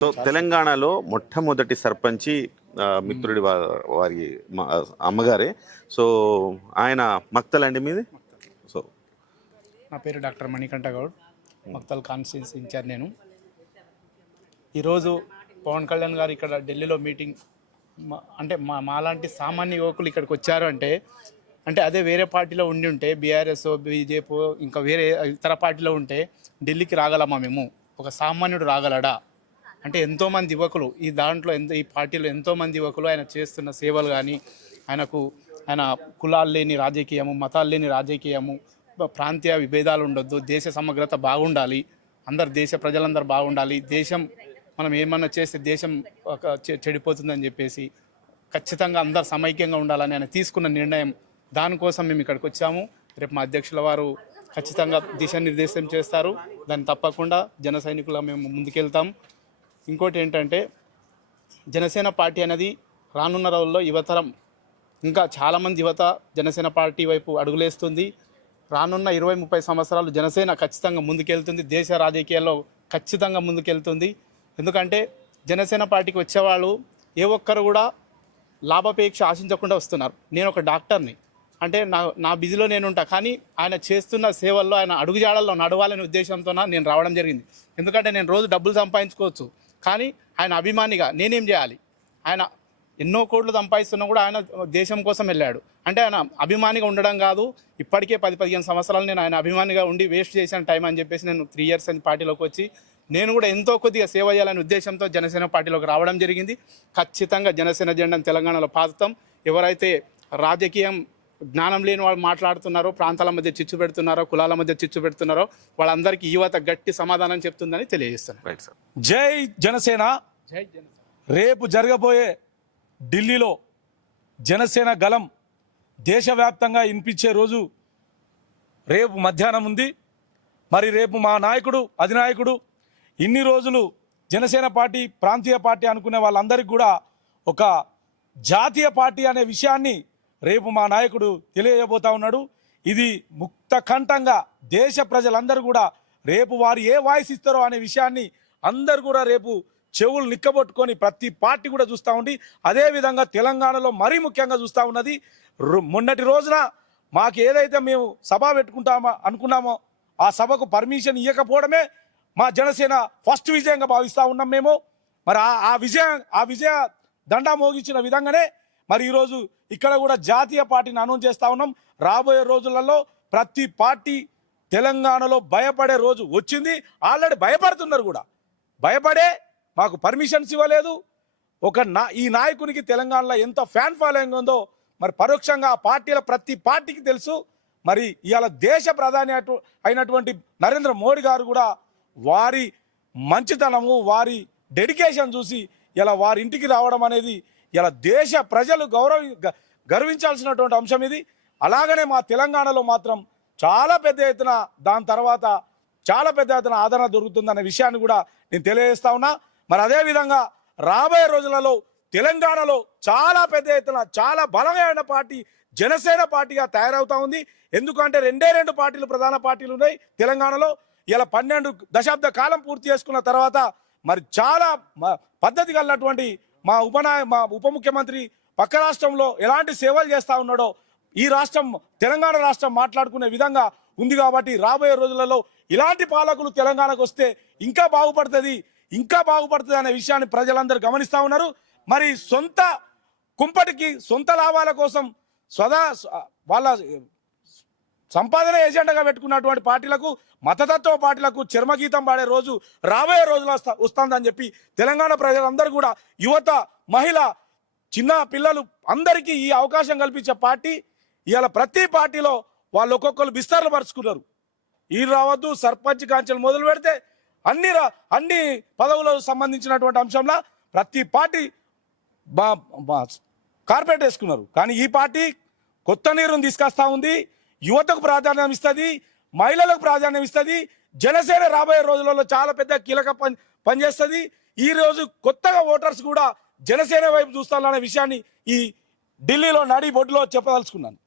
So తెలంగాణలో మొట్టమొదటి సర్పంచి మిత్రుడి వారి అమ్మగారే. సో ఆయన మక్తల్ అండి మీది. సో నా పేరు doctor Manikanta Goud, Makthal constituency incharge. నేను ఈరోజు పవన్ కళ్యాణ్ గారు ఇక్కడ ఢిల్లీలో మీటింగ్ అంటే మాలాంటి సామాన్య యువకులు ఇక్కడికి వచ్చారు అంటే అదే వేరే పార్టీలో ఉండి ఉంటే బీఆర్ఎస్ బీజేపీ ఇంకా వేరే ఇతర పార్టీలో ఉంటే ఢిల్లీకి రాగలమా మేము? ఒక సామాన్యుడు రాగలడా? అంటే ఎంతోమంది యువకులు ఈ పార్టీలో ఎంతోమంది యువకులు ఆయన చేస్తున్న సేవలు కానీ ఆయన కులాలు లేని రాజకీయము, మతాలు లేని రాజకీయము, ప్రాంతీయ విభేదాలు ఉండొద్దు, దేశ సమగ్రత బాగుండాలి, దేశ ప్రజలందరూ బాగుండాలి, దేశం మనం ఏమన్నా చేస్తే దేశం చెడిపోతుందని చెప్పేసి ఖచ్చితంగా అందరు సమైక్యంగా ఉండాలని ఆయన తీసుకున్న నిర్ణయం. దానికోసం మేము ఇక్కడికి వచ్చాము. రేపు మా అధ్యక్షుల వారు ఖచ్చితంగా దిశానిర్దేశం చేస్తారు. దాన్ని తప్పకుండా జన సైనికులుగా మేము ముందుకెళ్తాం. ఇంకోటి ఏంటంటే జనసేన పార్టీ అనేది రానున్న రోజుల్లో యువతరం ఇంకా చాలామంది యువత జనసేన పార్టీ వైపు అడుగులేస్తుంది. రానున్న 20-30 సంవత్సరాలు జనసేన ఖచ్చితంగా ముందుకెళ్తుంది, దేశ రాజకీయాల్లో ఖచ్చితంగా ముందుకెళ్తుంది. ఎందుకంటే జనసేన పార్టీకి వచ్చేవాళ్ళు ఏ ఒక్కరు కూడా లాభాపేక్ష ఆశించకుండా వస్తున్నారు. నేను ఒక డాక్టర్ని, అంటే నా బిజీలో నేను ఉంటా, కానీ ఆయన చేస్తున్న సేవల్లో ఆయన అడుగుజాడల్లో నడవాలనే ఉద్దేశంతో నేను రావడం జరిగింది. ఎందుకంటే నేను రోజు డబ్బులు సంపాదించుకోవచ్చు, కానీ ఆయన అభిమానిగా నేనేం చేయాలి? ఆయన ఎన్నో కోట్లు సంపాదిస్తున్నా కూడా ఆయన దేశం కోసం వెళ్ళాడు. అంటే ఆయన అభిమానిగా ఉండడం కాదు, ఇప్పటికే 10-15 సంవత్సరాలు నేను ఆయన అభిమానిగా ఉండి వేస్ట్ చేసిన టైం అని చెప్పేసి నేను 3 years అని పార్టీలోకి వచ్చి నేను కూడా ఎంతో కొద్దిగా సేవ చేయాలనే ఉద్దేశంతో జనసేన పార్టీలోకి రావడం జరిగింది. ఖచ్చితంగా జనసేన జెండాను తెలంగాణలో పాతుతాం. ఎవరైతే రాజకీయం జ్ఞానం లేని వాళ్ళు మాట్లాడుతున్నారో, ప్రాంతాల మధ్య చిచ్చు పెడుతున్నారో, కులాల మధ్య చిచ్చు పెడుతున్నారో వాళ్ళందరికీ యువత గట్టి సమాధానం చెప్తుందని తెలియజేస్తున్నాను. జై జనసేన. జై జనసేన. రేపు జరగబోయే ఢిల్లీలో జనసేన గలం దేశవ్యాప్తంగా వినిపించే రోజు రేపు మధ్యాహ్నం ఉంది. మరి రేపు మా నాయకుడు, అధినాయకుడు ఇన్ని రోజులు జనసేన పార్టీ ప్రాంతీయ పార్టీ అనుకునే వాళ్ళందరికీ కూడా ఒక జాతీయ పార్టీ అనే విషయాన్ని రేపు మా నాయకుడు తెలియజేయబోతా ఉన్నాడు. ఇది ముక్త కంఠంగా దేశ ప్రజలందరూ కూడా రేపు వారు ఏ వాయిస్ ఇస్తారో అనే విషయాన్ని అందరు కూడా రేపు చెవులు నిక్కబొట్టుకొని ప్రతి పార్టీ కూడా చూస్తూ ఉంది. అదేవిధంగా తెలంగాణలో మరీ ముఖ్యంగా చూస్తూ ఉన్నది. మొన్నటి రోజున మాకు ఏదైతే మేము సభ అనుకున్నామో ఆ సభకు పర్మిషన్ ఇవ్వకపోవడమే మా జనసేన ఫస్ట్ విజయంగా భావిస్తూ ఉన్నాం మేము. మరి ఆ విజయ దండా మోగించిన విధంగానే మరి ఈరోజు ఇక్కడ కూడా జాతీయ పార్టీని అనౌన్స్ చేస్తూ ఉన్నాం. రాబోయే రోజులలో ప్రతి పార్టీ తెలంగాణలో భయపడే రోజు వచ్చింది. ఆల్రెడీ భయపడుతున్నారు కూడా. భయపడే మాకు పర్మిషన్స్ ఇవ్వలేదు. ఈ నాయకునికి తెలంగాణలో ఎంత ఫ్యాన్ ఫాలోయింగ్ ఉందో మరి పరోక్షంగా ఆ పార్టీల ప్రతి పార్టీకి తెలుసు. మరి ఇవాళ దేశ ప్రధాని అయినటువంటి నరేంద్ర మోడీ గారు కూడా వారి మంచితనము, వారి డెడికేషన్ చూసి ఇలా వారి ఇంటికి రావడం అనేది ఇలా దేశ ప్రజలు గర్వించాల్సినటువంటి అంశం ఇది. అలాగనే మా తెలంగాణలో మాత్రం చాలా పెద్ద ఎత్తున దాని తర్వాత చాలా పెద్ద ఎత్తున ఆదరణ దొరుకుతుందనే విషయాన్ని కూడా నేను తెలియజేస్తా ఉన్నా. మరి అదేవిధంగా రాబోయే రోజులలో తెలంగాణలో చాలా పెద్ద ఎత్తున చాలా బలమైన పార్టీ జనసేన పార్టీగా తయారవుతా ఉంది. ఎందుకంటే 2 పార్టీలు ప్రధాన పార్టీలు ఉన్నాయి తెలంగాణలో. ఇలా 12 దశాబ్ద కాలం పూర్తి చేసుకున్న తర్వాత మరి చాలా పద్ధతి కలిగినటువంటి మా ఉప ముఖ్యమంత్రి పక్క రాష్ట్రంలో ఎలాంటి సేవలు చేస్తూ ఉన్నాడో ఈ రాష్ట్రం తెలంగాణ రాష్ట్రం మాట్లాడుకునే విధంగా ఉంది. కాబట్టి రాబోయే రోజులలో ఇలాంటి పాలకులు తెలంగాణకు వస్తే ఇంకా బాగుపడుతుంది అనే విషయాన్ని ప్రజలందరూ గమనిస్తూ ఉన్నారు. మరి సొంత కుంపటికి సొంత లాభాల కోసం వాళ్ళ సంపాదన ఎజెండాగా పెట్టుకున్నటువంటి పార్టీలకు, మతతత్వ పార్టీలకు చర్మగీతం పాడే రోజు రాబోయే రోజులు వస్తుందని చెప్పి తెలంగాణ ప్రజలందరూ కూడా యువత, మహిళ, చిన్న పిల్లలు అందరికీ ఈ అవకాశం కల్పించే పార్టీ ఇవాళ ప్రతి పార్టీలో వాళ్ళు ఒక్కొక్కరు విస్తరణ పరుచుకున్నారు. ఈ రావద్దు సర్పంచ్ కాంచెలు మొదలు పెడితే అన్ని పదవులకు సంబంధించినటువంటి అంశంలో ప్రతి పార్టీ కార్పొరేట్ వేసుకున్నారు. కానీ ఈ పార్టీ కొత్త నీరుని తీసుకొస్తా ఉంది. యువతకు ప్రాధాన్యం ఇస్తుంది, మహిళలకు ప్రాధాన్యం ఇస్తుంది. జనసేన రాబోయే రోజులలో చాలా పెద్ద కీలక పనిచేస్తుంది. ఈ రోజు కొత్తగా ఓటర్స్ కూడా జనసేన వైపు చూస్తారనే విషయాన్ని ఈ ఢిల్లీలో నడి బొడ్డులో చెప్పదలుచుకున్నాను.